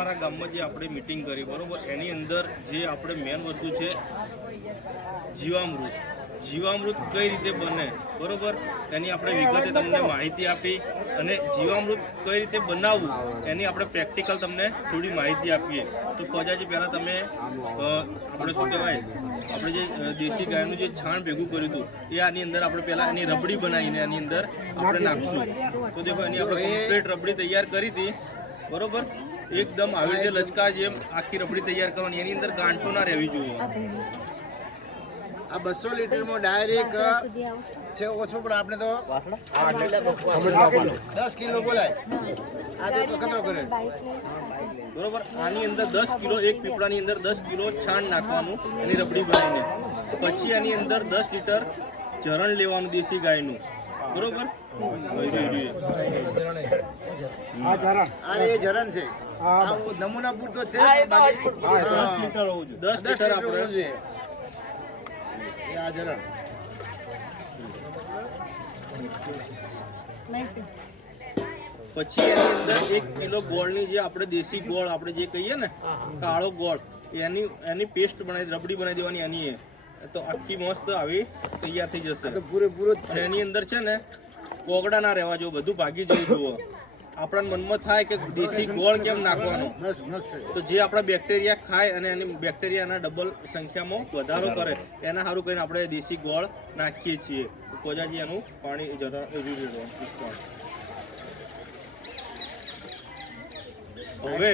તમારા ગામમાં જે આપણે મીટિંગ કરી બરોબર, એની અંદર જે આપણે મેન વસ્તુ છે જીવામૃત. જીવામૃત કઈ રીતે બને બરોબર, એની આપણે વિગતે તમને માહિતી આપી, અને જીવામૃત કઈ રીતે બનાવવું એની આપણે પ્રેક્ટિકલ તમને થોડી માહિતી આપીએ. તો પજાજી પહેલાં તમે આપણે શું કહેવાય, આપણે જે દેશી ગાયનું જે છાણ ભેગું કર્યું હતું એ આની અંદર આપણે પહેલાં એની રબડી બનાવીને એની અંદર આપણે નાખશું. તો દેખો એની આપણે કમ્પ્લીટ રબડી તૈયાર કરી હતી બરોબર. એકદમ આવી રીતે લચકા જેમ આખી રબડી તૈયાર કરવાની, એની અંદર ગાંઠો ના રહેવી જોઈએ. આ 200 લીટરમાં ડાયરેક્ટ છે ઓછો, પણ આપણે તો 10 કિલો બોલાય. આજે તો કચરો કરે બરોબર. આની અંદર 10 કિલો, એક પીપળાની અંદર 10 કિલો છાણ નાખવાનું એની રબડી બનાવીને. પછી એની અંદર 10 લીટર ચરણ લેવાનું દેશી ગાયનું બરોબર. આ ઝરણ છે, આ નમૂના પૂરતો છે. 10 લીટર હોવું જોઈએ, 10 લીટર આપણે આ ઝરણ. પછી એની અંદર 1 કિલો ગોળની, જે આપણે દેશી ગોળ આપણે જે કહીએ ને કાળો ગોળ, એની પેસ્ટ બનાવી રબડી બનાવી દેવાની. એની તો આખી મસ્ત આવી તૈયાર થઈ જશે. પૂરેપૂરો એની અંદર છે ને કોગડા ના રહેવા જો, બધું ભાગી જવું જુઓ. આપણા મનમાં થાય કે દેશી ગોળ કેમ નાખવાનો, તો જે આપણા બેક્ટેરિયા ખાય અને એની બેક્ટેરિયાના ડબલ સંખ્યામાં વધારો કરે, એના સારું કરીને આપણે દેશી ગોળ નાખીએ છીએ. કોજાજી એનું પાણી હવે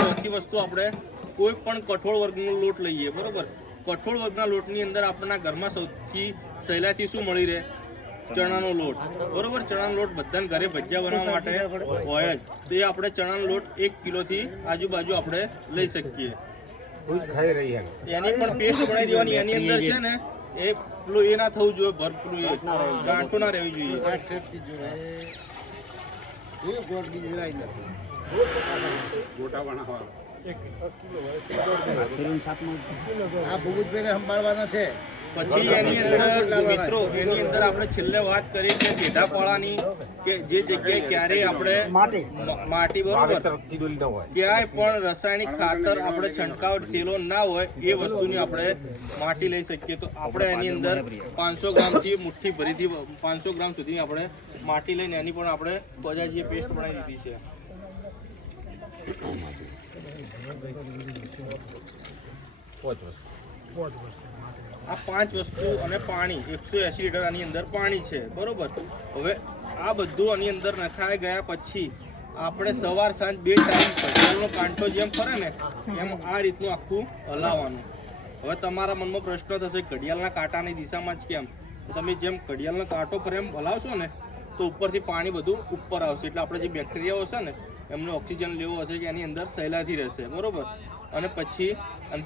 ચોથી વસ્તુ, આપણે કોઈ પણ કઠોળ વર્ગનો લોટ લઈએ બરોબર. કઠોળ વર્ગના લોટની અંદર આપણા ઘરમાં સૌથી સહેલાઈથી શું મળી રહે, ચણાનો લોટ બરોબર. ચણાનો લોટ બધાને ઘરે ભજીયા બનાવવા માટે હોય જ, તો એ આપણે ચણાનો લોટ 1 કિલોથી આજુબાજુ આપણે લઈ શકીએ. એની પણ પેસ્ટ બનાવી દેવાની. એની અંદર છે ને એ પેલું એ ના થવું જોઈએ, ભરપૂર ગાંઠો ના રહેવી જોઈએ. આ ભૂગુતભાઈને સંભાળવાનો છે. પછી એની અંદર મિત્રો, એની અંદર આપણે છેલ્લે વાત કરી કે સીધાપાળાની, કે જે જગ્યાએ ક્યારેય આપણે માટી બરોબર ક્યાંય પણ રાસાયણિક ખાતર આપણે છંટકાવ થયેલો ના હોય એ વસ્તુની આપણે માટી લઈ શકીએ. તો આપણે એની અંદર 500 ગ્રામથી મુઠ્ઠી ભરીથી 500 ગ્રામ સુધી આપણે માટી લઈને એની પણ આપણે બજાજીએ પેસ્ટ બનાવી દીધી છે. આ 5 વસ્તુ અને પાણી 180 લીટર આની અંદર પાણી છે બરોબર. હવે આ બધું આની અંદર નખાઈ ગયા પછી આપણે સવાર સાંજ 2 ટાઈમ ઘડિયાળનો કાંટો જેમ ફરે ને એમ આ રીતનું આખું હલાવવાનું. હવે તમારા મનમાં પ્રશ્ન થશે ઘડિયાળના કાંટાની દિશામાં જ કેમ, તો તમે જેમ ઘડિયાળનો કાંટો ફરે એમ હલાવશો ને તો ઉપરથી પાણી બધું ઉપર આવશે, એટલે આપણે જે બેક્ટેરિયાઓ હશે ને એમને ઓક્સિજન લેવો હશે કે એની અંદર સહેલાથી રહેશે બરોબર. અને પછી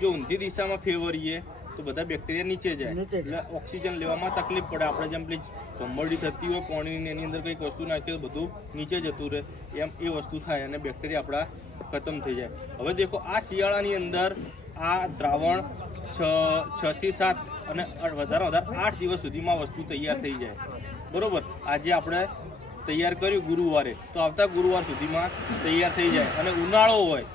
જો ઊંધી દિશામાં ફેરવીએ તો બધા બેક્ટેરિયા નીચે જાય, એટલે ઓક્સિજન લેવામાં તકલીફ પડે. આપણે જેમ પેલી ભમરડી થતી હોય પાણીની, એની અંદર કંઈક વસ્તુ નાખીએ તો બધું નીચે જતું રહે, એમ એ વસ્તુ થાય અને બેક્ટેરિયા આપણા ખતમ થઈ જાય. હવે દેખો આ શિયાળાની અંદર આ દ્રાવણ 6 થી 7 અને વધારે 8 દિવસ સુધીમાં વસ્તુ તૈયાર થઈ જાય બરોબર. આજે આપણે તૈયાર કર્યું ગુરુવારે, તો આવતા ગુરુવાર સુધીમાં તૈયાર થઈ જાય. અને ઉનાળો હોય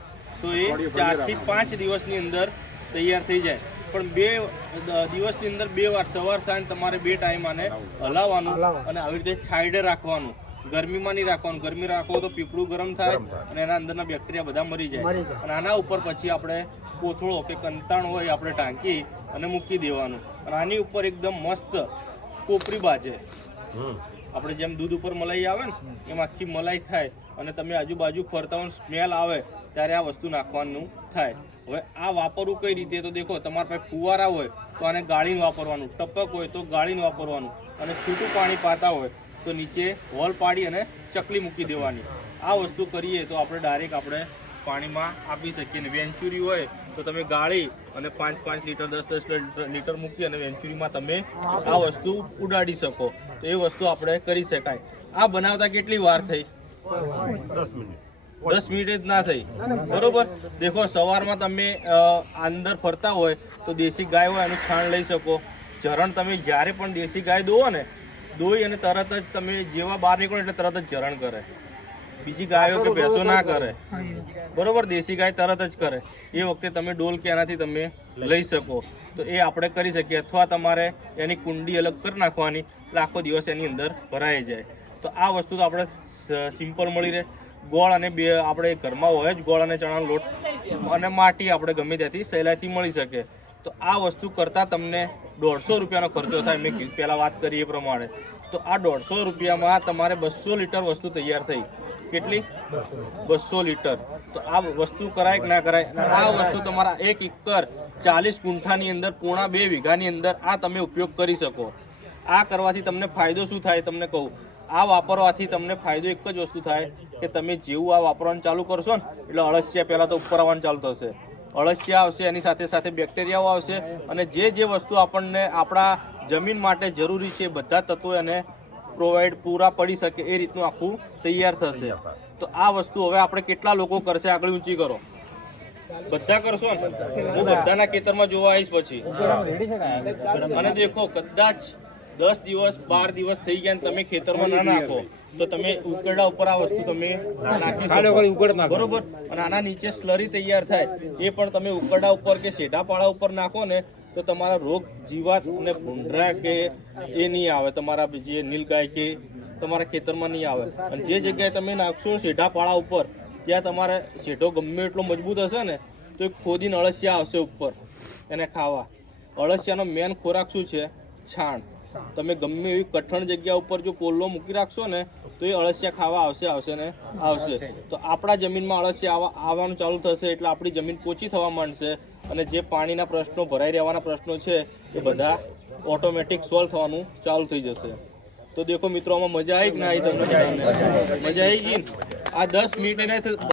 તો એ 4 થી 5 દિવસની અંદર તૈયાર થઈ જાય. પણ 2 દિવસની અંદર 2 વાર સવાર સાંજ તમારે 2 ટાઈમ આને હલાવવાનું અને આવી રીતે સાઈડે રાખવાનું. ગરમીમાં નહીં રાખવાનું, ગરમી રાખો તો પીપળું ગરમ થાય અને એના અંદરના બેક્ટેરિયા બધા મરી જાય. અને આના ઉપર પછી આપણે કોથળો કે કંતાણ હોય આપણે ટાંકી અને મૂકી દેવાનું. અને આની ઉપર એકદમ મસ્ત કોપરી બાજે, આપણે જેમ દૂધ ઉપર મલાઈ આવે ને એમ આખી મલાઈ થાય. અને તમે આજુબાજુ ફરતા હોય સ્મેલ આવે ત્યારે આ વસ્તુ નાખવાનું થાય. હવે આ વાપરવું કઈ રીતે, તો દેખો તમારા પાસે ફુવારા હોય તો આને ગાળીને વાપરવાનું, ટપક હોય તો ગાળીને વાપરવાનું, અને છૂટું પાણી પાતા હોય તો નીચે હોલ પાડી અને ચકલી મૂકી દેવાની. આ વસ્તુ કરીએ તો આપણે ડાયરેક્ટ આપણે પાણીમાં આપી શકીએ. ને વેન્ચુરી હોય તો તમે ગાળી અને 5 લીટર 10 લીટર મૂકી અને વેન્ચુરીમાં તમે આ વસ્તુ ઉડાડી શકો. તો એ વસ્તુ આપણે કરી શકાય. આ બનાવતા કેટલી વાર થઈ? 10 મિનિટ જ ના થઈ બરોબર. દેખો સવારમાં તમે અંદર ફરતા હોય તો દેશી ગાય હોય એનું છાણ લઈ શકો. ચરણ તમે જ્યારે પણ દેશી ગાય દોવો ને, દોઈ અને તરત જ તમે જેવા બહાર નીકળો એટલે તરત જ ચરણ કરે. બીજી ગાયો કે ભેંસો ના કરે, બરોબર, દેશી ગાય તરત જ કરે. એ વખતે તમે ડોલ કે એનાથી તમે લઈ શકો તો એ આપણે કરી શકીએ. અથવા તમારે એની કુંડી અલગ કરી નાખવાની એટલે આખો દિવસ એની અંદર ભરાઈ જાય. તો આ વસ્તુ તો આપણે સિમ્પલ મળી રહે. ગોળ અને બે આપણે ઘરમાં હોય જ ગોળ અને ચણાનો લોટ અને માટી આપણે ગમે ત્યાંથી સહેલાઈથી મળી શકે. તો આ વસ્તુ કરતાં તમને 150 રૂપિયાનો ખર્ચો થાય. મેં પહેલાં વાત કરી એ પ્રમાણે. તો આ 150 રૂપિયામાં તમારે 200 લીટર વસ્તુ તૈયાર થઈ. કેટલી? 200 લીટર. તો આ વસ્તુ કરાય કે ના કરાય? આ વસ્તુ તમારા 1 એકર 40 ગુંઠાની અંદર પોણા 2 વીઘાની અંદર આ તમે ઉપયોગ કરી શકો. આ કરવાથી તમને ફાયદો શું થાય તમને કહું. આ વાપરવાથી તમને ફાયદો એક જ વસ્તુ થાય કે તમે જેવું આ વાપરવાનું ચાલુ કરશો ને એટલે અળસિયા પહેલાં તો ઉપર આવવાનું ચાલુ થશે. અળસિયા આવશે, એની સાથે સાથે બેક્ટેરિયાઓ આવશે અને જે વસ્તુ આપણને આપણા જમીન માટે જરૂરી છે બધા તત્વો એને પ્રોવાઈડ પૂરા પડી શકે એ રીતનું આખું તૈયાર થશે. તો આ વસ્તુ હવે આપણે કેટલા લોકો કરશે? આગળ ઊંચી કરો. બધા કરશો ને? હું બધાના ખેતરમાં જોવા આવીશ પછી. અને દેખો કદાચ 10 દિવસ 12 દિવસ થઈ ગયા તમે ખેતરમાં ના નાખો તો તમે ઉકરડા ઉપર આ વસ્તુ તમે નાખી શકો, બરોબર. અને આના નીચે સ્લરી તૈયાર થાય એ પણ તમે ઉકરડા ઉપર કે શેઢાપાળા ઉપર નાખો ને તો તમારા રોગ જીવાત અને ભૂંડરા કે એ નહીં આવે, તમારા જે નીલગાય કે તમારા ખેતરમાં નહીં આવે. અને જે જગ્યાએ તમે નાખશો શેઢાપાળા ઉપર ત્યાં તમારે શેઢો ગમે એટલો મજબૂત હશે ને તો એક ખોદીને અળસિયા આવશે ઉપર એને ખાવા. અળસિયાનો મેન ખોરાક શું છે? છાણ. તમે ગમે એવી કઠણ જગ્યા ઉપર જો પોલો મૂકી રાખશો ને તો એ અળસિયા ખાવા આવશે ને આવશે. તો આપણા જમીનમાં અળસિયા આવવાનું ચાલુ થશે એટલે આપણી જમીન પોચી થવા માંડશે અને જે પાણીના પ્રશ્નો ભરાઈ રહેવાના પ્રશ્નો છે એ બધા ઓટોમેટિક સોલ્વ થવાનું ચાલુ થઈ જશે. તો દેખો મિત્રો, આમાં મજા આવી કે ના આવી? તમને મજા આવી ગઈ? આ 10 મિનિટ એને